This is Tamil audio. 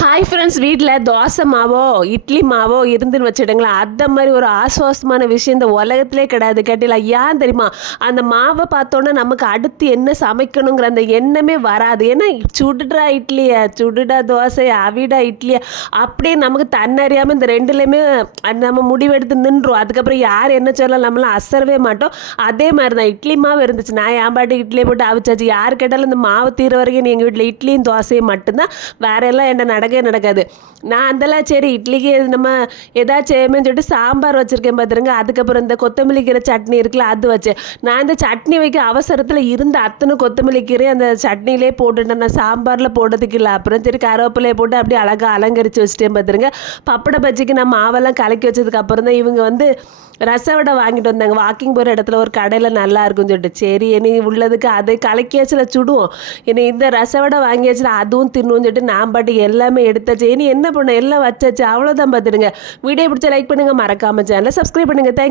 ஹாய் ஃப்ரெண்ட்ஸ், வீட்டில் தோசை மாவோ இட்லி மாவோ இருந்துன்னு வச்சுடுங்களேன், அந்த மாதிரி ஒரு ஆசுவாசமான விஷயம் இந்த உலகத்திலே கிடையாது. கேட்டீங்களா? ஏன் தெரியுமா? அந்த மாவை பார்த்தோன்னா நமக்கு அடுத்து என்ன சமைக்கணுங்கிற அந்த எண்ணமே வராது. ஏன்னா சுடுடா இட்லியா, சுடுடா தோசையா, அவிடா இட்லியா, அப்படியே நமக்கு தன்னறியாமல் இந்த ரெண்டுலேயுமே நம்ம முடிவெடுத்து நின்றோம். அதுக்கப்புறம் யார் என்ன சொல்லலாம் நம்மளாம் அசரவே மாட்டோம். அதே மாதிரி தான் இட்லி மாவு இருந்துச்சு, நான் என் பாட்டு இட்லியை போட்டு அவிச்சாச்சு. யார் கேட்டாலும் இந்த மாவு தீர வரைக்கும் எங்கள் வீட்டில் இட்லியும் தோசையும் மட்டும்தான், வேற எல்லாம் என்ன நடக்காது. நான் அதெல்லாம் சரி இட்லிக்கு நம்ம ஏதாச்சும் செய்யணும்னு சொல்லிட்டு சாம்பார் வச்சுருக்கேன் பார்த்துருங்க. அதுக்கப்புறம் இந்த கொத்தமல்லி கீரை சட்னி இருக்குல்ல, அது வச்சேன். நான் இந்த சட்னி வைக்க அவசரத்தில் இருந்த அத்தனை கொத்தமல்லி கீரை அந்த சட்னிலே போட்டுட்டேன். நான் சாம்பாரில் போடுறதுக்கு இல்லை. அப்புறம் சரி கருவேப்பிலையை போட்டு அப்படியே அழகாக அலங்கரித்து வச்சுட்டேன் பார்த்துருங்க. பப்படை பஜ்ஜிக்கு நான் மாவெல்லாம் கலக்கி வச்சதுக்கு அப்புறம் தான் இவங்க வந்து ரசவடை வாங்கிட்டு வந்தாங்க. வாக்கிங் போகிற இடத்துல ஒரு கடையில் நல்லா இருக்குன்னு சொல்லிட்டு, சரி இனி உள்ளதுக்கு அதை கலக்கியாச்சுல சுடுவோம், இனி இந்த ரசவடை வாங்கியாச்சுல அதுவும் தின்னுன்னு சொல்லிட்டு நான் பாட்டு எல்லாமே எடுத்தாச்சு. இனி என்ன பண்ண, எல்லாம் வச்சாச்சு, அவ்வளோதான். பார்த்துடுங்க. வீடியோ பிடிச்சா லைக் பண்ணுங்கள், மறக்காம சேனலை சப்ஸ்கிரைப் பண்ணுங்கள். தேங்க்யூ.